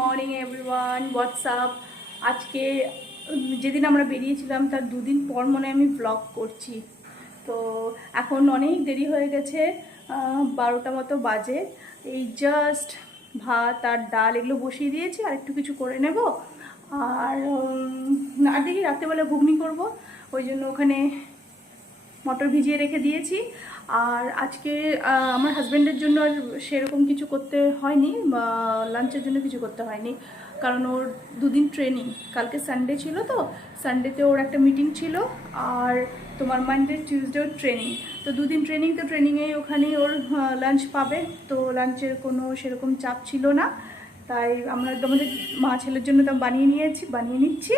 Morning everyone, WhatsApp. আজকে যেদিন আমরা বেরিয়েছিলাম তার দুদিন পর মনে আমি ব্লগ করছি। তো এখন অনেক দেরি হয়ে গেছে, 12টা মতো বাজে। এই জাস্ট ভাত আর ডাল এগুলো বসিয়ে দিয়েছি, আর একটু কিছু করে নেব। আর আর দেখি রাত্রেবেলা ঘুগনি করব, ওই জন্য ওখানে মটর ভিজিয়ে রেখে দিয়েছি। আর আজকে আমার হাজব্যান্ডের জন্য আর সেরকম কিছু করতে হয়নি, বা লাঞ্চের জন্য কিছু করতে হয়নি, কারণ ওর দুদিন ট্রেনিং। কালকে সানডে ছিল, তো সানডেতে ওর একটা মিটিং ছিল, আর তোমার মানডে টিউসডে ওর ট্রেনিং। তো দুদিন ট্রেনিং, তো ট্রেনিংয়েই ওখানেই ওর লাঞ্চ পাবে। তো লাঞ্চের কোনো সেরকম চাপ ছিল না, তাই আমরা আমাদের মা ছেলের জন্য তো বানিয়ে নিচ্ছি।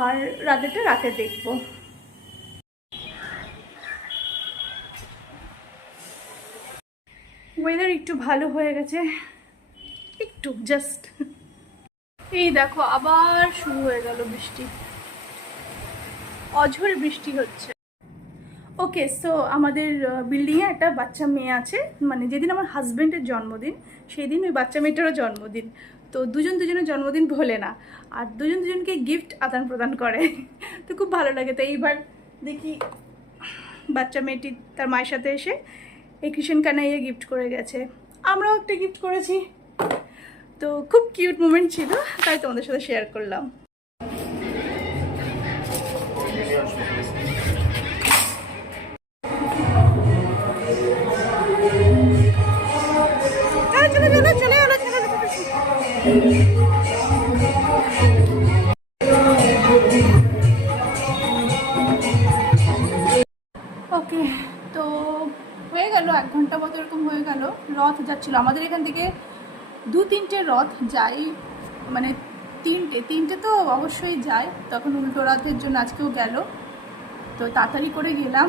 আর রাতেরটা রাতে দেখবো। ওয়েদার একটু ভালো হয়ে গেছে, একটু জাস্ট। এই দেখো আবার শুরু হয়ে গেল বৃষ্টি, অঝোর বৃষ্টি হচ্ছে। ওকে, সো আমাদের বিল্ডিংয়ে একটা বাচ্চা মেয়ে আছে, মানে যেদিন আমার হাজব্যান্ডের জন্মদিন সেই দিন ওই বাচ্চা মেয়েটারও জন্মদিন। তো দুজনের জন্মদিন ভোলে না, আর দুজনকে গিফট আদান প্রদান করে। তো খুব ভালো লাগে। তো এইবার দেখি বাচ্চা মেয়েটি তার মায়ের সাথে এসে এই কৃষ্ণ কানাইয়া গিফট করে গেছে, আমরাও একটা গিফট করেছি। তো খুব কিউট মোমেন্ট ছিল, তাই তোমাদের সাথে শেয়ার করলাম। ওকে, তো হয়ে গেল 1 ঘন্টা মতো এরকম হয়ে গেল। রথ যাচ্ছিলো আমাদের এখান থেকে, 2-3টে রথ যায়, মানে তিনটে তো অবশ্যই যায়। তখন উল্টো রথের জন্য আজকেও গেল, তো তাড়াতাড়ি করে গেলাম।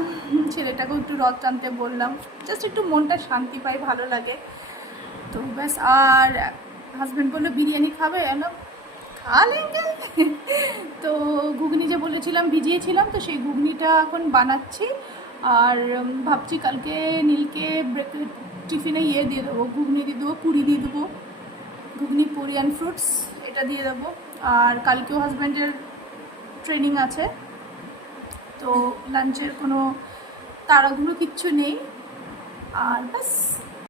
ছেলেটাকেও একটু রথ টানতে বললাম, জাস্ট একটু মনটা শান্তি পাই, ভালো লাগে। তো ব্যাস। আর হাজব্যান্ড বললো বিরিয়ানি খাবে, এলাম খা লেঙ্গে। তো ঘুগনি যে বলেছিলাম ভিজিয়েছিলাম, তো সেই ঘুগনিটা এখন বানাচ্ছি। আর ভাবছি কালকে নীলকে টিফিনে দিয়ে দেবো, ঘুগনি দিয়ে দেবো, পুরি দিয়ে দেবো, ঘুগনি পুরি অ্যান্ড ফ্রুটস এটা দিয়ে দেবো। আর কালকেও হাজব্যান্ডের ট্রেনিং আছে, তো লাঞ্চের কোনো তাড়াহুড়ো কিচ্ছু নেই। আর ব্যাস